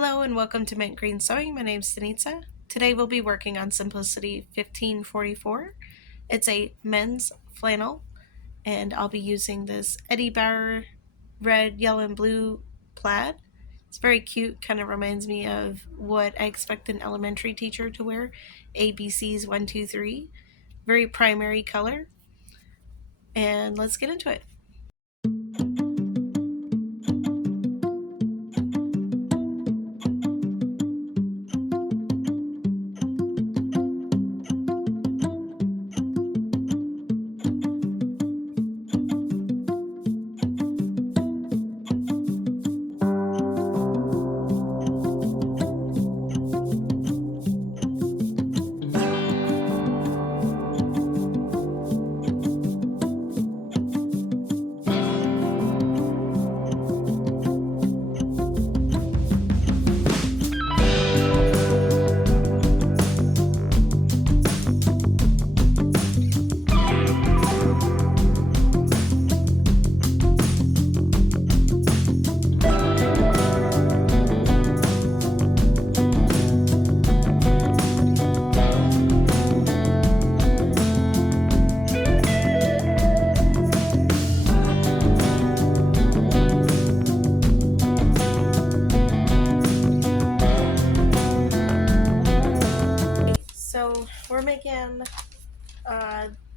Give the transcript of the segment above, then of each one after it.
Hello and welcome to Mint Green Sewing. My name is Denitza. Today we'll be working on Simplicity 1544. It's a men's flannel and I'll be using this Eddie Bauer red, yellow, and blue plaid. It's very cute, kind of reminds me of what I expect an elementary teacher to wear. ABCs 1, 2, 3. Very primary color. And let's get into it. So we're making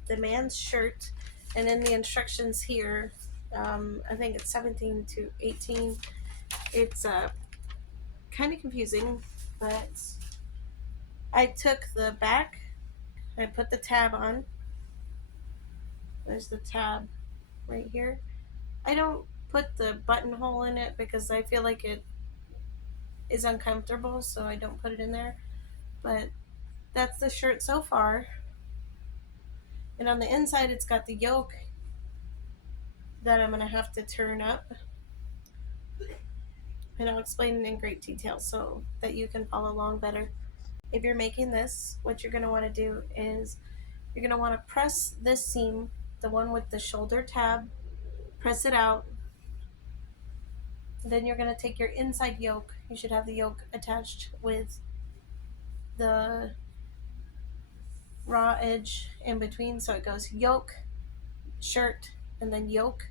the man's shirt, and in the instructions here, I think it's 17 to 18. It's kind of confusing, but I took the back, I put the tab on. There's the tab right here. I don't put the buttonhole in it because I feel like it is uncomfortable, so I don't put it in there. But that's the shirt so far. And on the inside, it's got the yoke that I'm going to have to turn up. And I'll explain it in great detail so that you can follow along better. If you're making this, what you're going to want to do is you're going to want to press this seam, the one with the shoulder tab, press it out. Then you're going to take your inside yoke. You should have the yoke attached with the raw edge in between, so it goes yoke, shirt, and then yoke,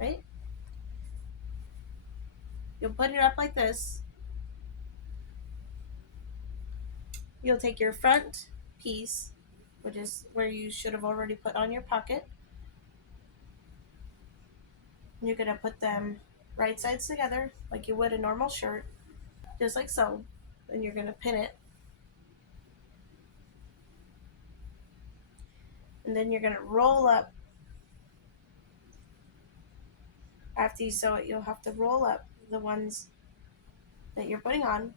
right? You'll put it up like this. You'll take your front piece, which is where you should have already put on your pocket. You're going to put them right sides together like you would a normal shirt, just like so. Then you're going to pin it. And then you're going to roll up. After you sew it, you'll have to roll up the ones that you're putting on.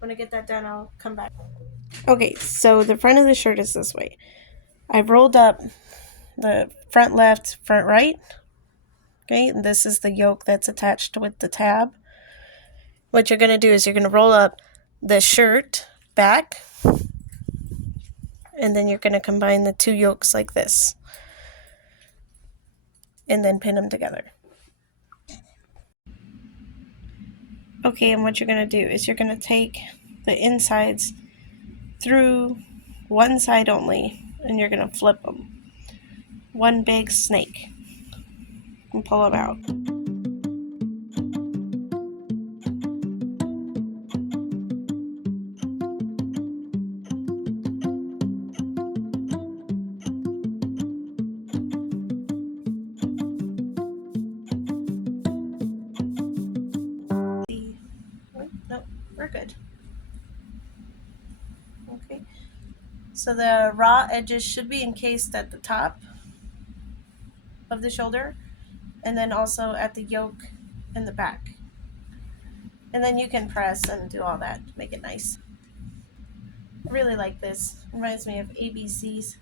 When I get that done, I'll come back. Okay, so the front of the shirt is this way. I've rolled up the front left, front right. Okay, and this is the yoke that's attached with the tab. What you're going to do is you're going to roll up the shirt back, and then you're going to combine the two yokes like this, and then pin them together. Okay, and what you're going to do is you're going to take the insides through one side only, and you're going to flip them. One big snake, and pull them out. Nope, we're good. Okay, so the raw edges should be encased at the top of the shoulder, and then also at the yoke and the back. And then you can press and do all that to make it nice. I really like this. It reminds me of ABCs,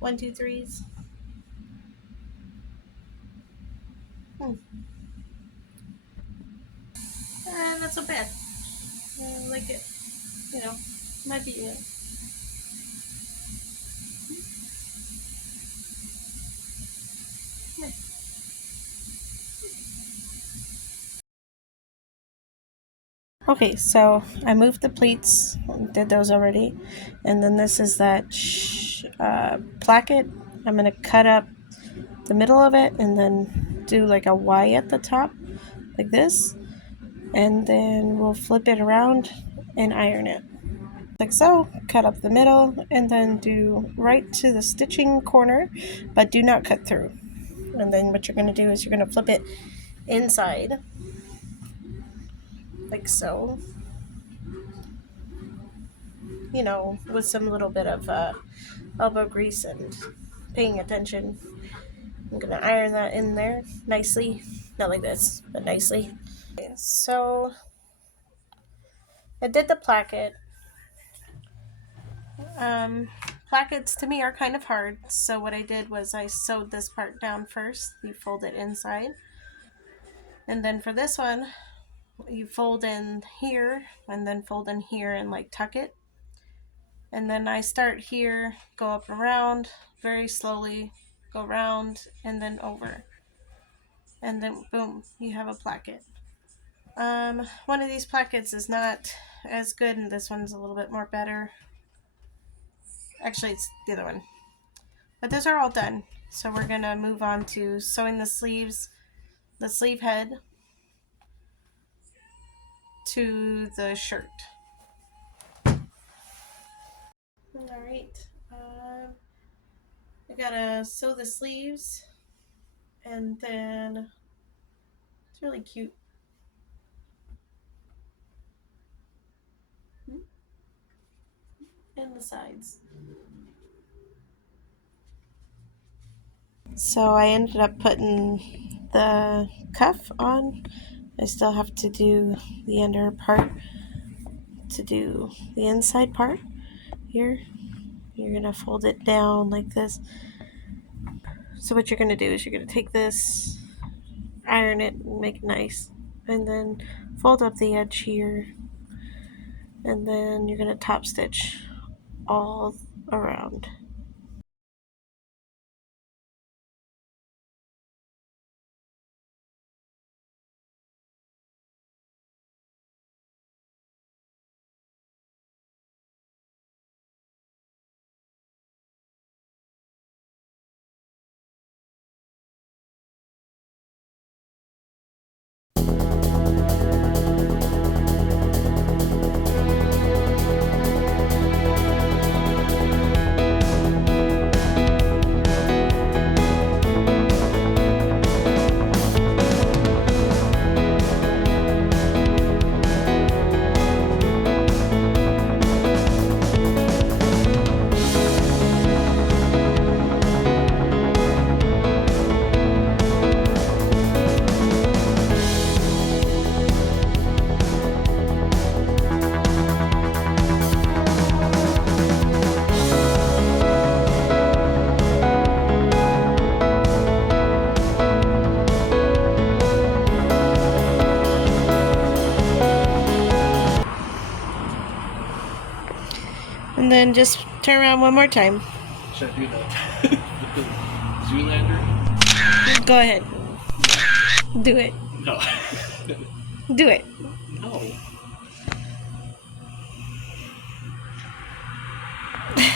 1, 2, 3s. Not so bad. I like it. You know, might be Okay, so I moved the pleats, did those already, and then this is that placket. I'm going to cut up the middle of it and then do like a Y at the top, like this, and then we'll flip it around and iron it. Like so, cut up the middle, and then do right to the stitching corner, but do not cut through. And then what you're going to do is you're going to flip it inside, like so, you know, with some little bit of elbow grease and paying attention. I'm going to iron that in there nicely, not like this, but nicely. Okay, so I did the placket. Plackets to me are kind of hard, so what I did was I sewed this part down first. You fold it inside, and then for this one you fold in here and then fold in here and like tuck it, and then I start here, go up and around very slowly, go around and then over, and then boom, you have a placket. One of these plackets is not as good, and this one's a little bit more better. Actually, it's the other one. But those are all done. So we're going to move on to sewing the sleeves, the sleeve head to the shirt. Alright, I gotta sew the sleeves, and then it's really cute. And the sides. So I ended up putting the cuff on. I still have to do the under part to do the inside part here. You're gonna fold it down like this. So what you're gonna do is you're gonna take this, iron it, and make it nice, and then fold up the edge here, and then you're gonna top stitch all around. And then just turn around one more time. Should I do the Zoolander? Go ahead. Do it. No. Do it. No.